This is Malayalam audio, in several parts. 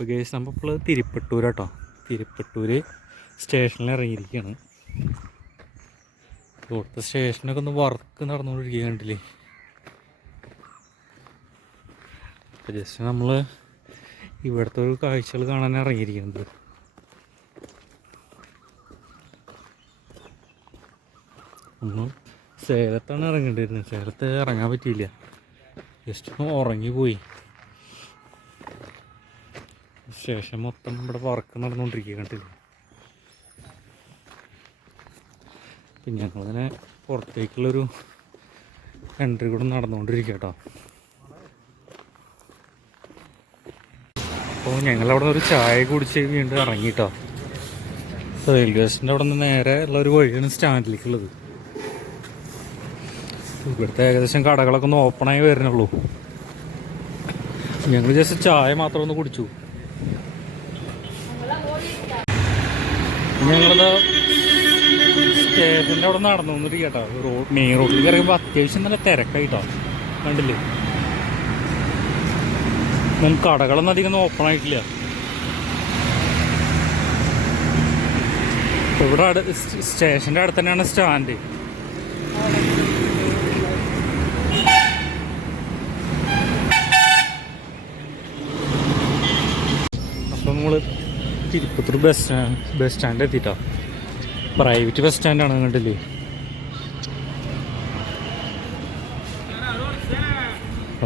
ഇപ്പോൾ ഗേസ് നമ്മൾ ഇപ്പോൾ തിരുപ്പട്ടൂർ കേട്ടോ തിരുപ്പട്ടൂർ സ്റ്റേഷനിൽ ഇറങ്ങിയിരിക്കുകയാണ് ഇവിടുത്തെ സ്റ്റേഷനൊക്കെ ഒന്ന് വർക്ക് നടന്നുകൊണ്ടിരിക്കുക കണ്ടില്ലേ? അപ്പോൾ ജസ്റ്റ് നമ്മൾ ഇവിടുത്തെ ഒരു കാഴ്ചകൾ കാണാൻ ഇറങ്ങിയിരിക്കുന്നത്. സേലത്താണ് ഇറങ്ങേണ്ടിയിരുന്നത്. സേലത്ത് ഇറങ്ങാൻ പറ്റിയില്ല. ജസ്റ്റ് ഒന്ന് ഉറങ്ങിപ്പോയി. സ്റ്റേഷൻ മൊത്തം നമ്മുടെ വർക്ക് നടന്നുകൊണ്ടിരിക്കുക കണ്ടില്ല? പിന്നെ ഞങ്ങളിങ്ങനെ പുറത്തേക്കുള്ളൊരു എൻട്രി കൂടെ നടന്നുകൊണ്ടിരിക്കുക കേട്ടോ. അപ്പോൾ ഞങ്ങളവിടെ നിന്ന് ഒരു ചായ കുടിച്ച് വീണ്ടും ഇറങ്ങി കേട്ടോ. റെയിൽവേ സ്റ്റേഷന്റെ അവിടെ നിന്ന് നേരെ ഉള്ള ഒരു വഴിയാണ് സ്റ്റാൻഡിലേക്കുള്ളത് ഇവിടുത്തെ ഏകദേശം കടകളൊക്കെ ഒന്ന് ഓപ്പണായി വരുന്നുള്ളൂ ഞങ്ങൾ ജസ്റ്റ് ചായ മാത്രം ഒന്ന് കുടിച്ചു. ഞങ്ങളത് സ്റ്റേഷന്റെ അവിടെ നടന്നു വന്നിട്ട് കേട്ടോ റോഡ് മെയിൻ റോഡിൽ ഇറങ്ങുമ്പോൾ അത്യാവശ്യം നല്ല തിരക്കായിട്ടോ. കണ്ടില്ലേ? നമുക്ക് കടകളൊന്നും അധികം ഓപ്പൺ ആയിട്ടില്ല. ഇവിടെ സ്റ്റേഷന്റെ അടുത്ത് തന്നെയാണ് സ്റ്റാൻഡ് അപ്പം നമ്മൾ Tirupattur bus stand bus stand എത്തിയിട്ടോ private bus സ്റ്റാൻഡാണ് കണ്ടില്ലേ?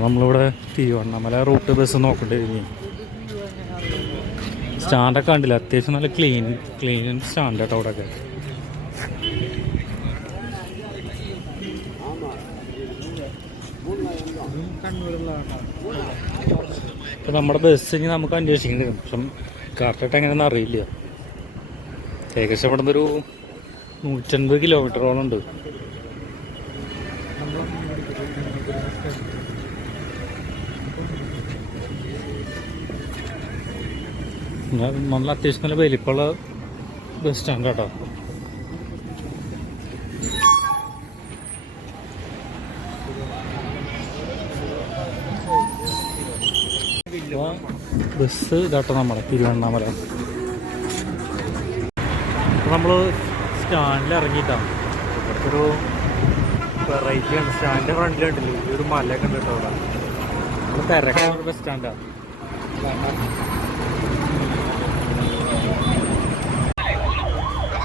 നമ്മളിവിടെ തിരുവണ്ണാമല റൂട്ട് ബസ് നോക്കേണ്ടി സ്റ്റാൻഡൊക്കെ കണ്ടില്ല? അത്യാവശ്യം നല്ല ക്ലീൻ ക്ലീൻ സ്റ്റാൻഡ് കേട്ടോ അവിടെയൊക്കെ ഇപ്പം നമ്മുടെ ബസ് ഇനി നമുക്ക് അന്വേഷിക്കേണ്ടി വരും. പക്ഷെ കറക്റ്റായിട്ട് എങ്ങനെയാണെന്ന് അറിയില്ല. ഏകദേശം ഇവിടെ നിന്നൊരു നൂറ്റൻപത് കിലോമീറ്ററോളം ഉണ്ട്. നല്ല അത്യാവശ്യം നല്ല വലിപ്പമുള്ള ബസ് സ്റ്റാൻഡ് കേട്ടോ അപ്പോൾ ബസ് ഇതാട്ടോ നമ്മളെ തിരുവണ്ണാമല. നമ്മൾ സ്റ്റാൻഡിൽ ഇറങ്ങിയിട്ടാണ് ഇവിടുത്തെ ഒരു വെറൈറ്റി ആണ്. സ്റ്റാൻഡിന്റെ ഫ്രണ്ടിൽ ഉണ്ടല്ലോ ഈ ഒരു മലയൊക്കെ ഉണ്ട് കേട്ടോ അവിടെ. നമ്മൾ തിരക്കാണ് ബസ് സ്റ്റാൻഡാണ്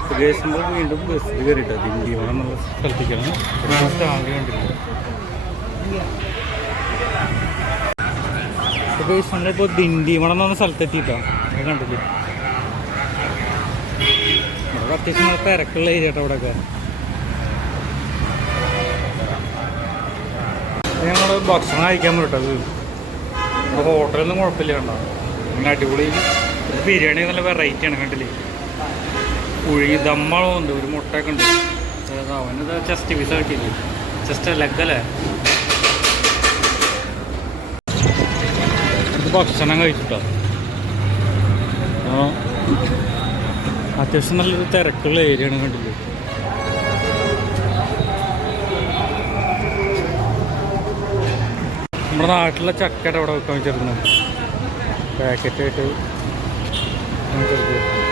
സുരേഷിന്റെ വീണ്ടും ബസ്സിൽ കയറിയിട്ട് ദിണ്ടിവനം എന്നുള്ള സ്ഥലത്തേക്കാണ് സ്റ്റാൻഡ് കണ്ടില്ല സുരേഷിന്റെ ഇപ്പോൾ ദിണ്ടിമണം എന്ന് പറഞ്ഞ സ്ഥലത്തെത്തിയിട്ടാണ് അത് കണ്ടില്ലേ? നമ്മുടെ അത്യാവശ്യം നല്ല തിരക്കുള്ള ഏരിയ കേട്ടോ ഇവിടെയൊക്കെ ഞങ്ങൾ ഭക്ഷണം കഴിക്കാൻ വിട്ടത് ഹോട്ടലൊന്നും കുഴപ്പമില്ല കണ്ടോ? അങ്ങനെ അടിപൊളി ബിരിയാണി നല്ല വെറൈറ്റി ആണ് കണ്ടില്ലേ? പുഴി ദമ്മളമുണ്ട് ഒരു മുട്ടയൊക്കെ ഉണ്ട്. അവനത് ചെസ്റ്റ് പീസ് കിട്ടിയില്ലേ ചെസ്റ്റ് ലെഗ് ഭക്ഷണം കഴിച്ചിട്ടോ അത്യാവശ്യം നല്ലൊരു തിരക്കുള്ള ഏരിയ ആണ് കണ്ടില്ലേ? നമ്മുടെ നാട്ടിലെ ചക്കയുടെ അവിടെ വെക്കാൻ വെച്ചിരുന്നു പാക്കറ്റായിട്ട് വെച്ചിരിക്കുന്നത്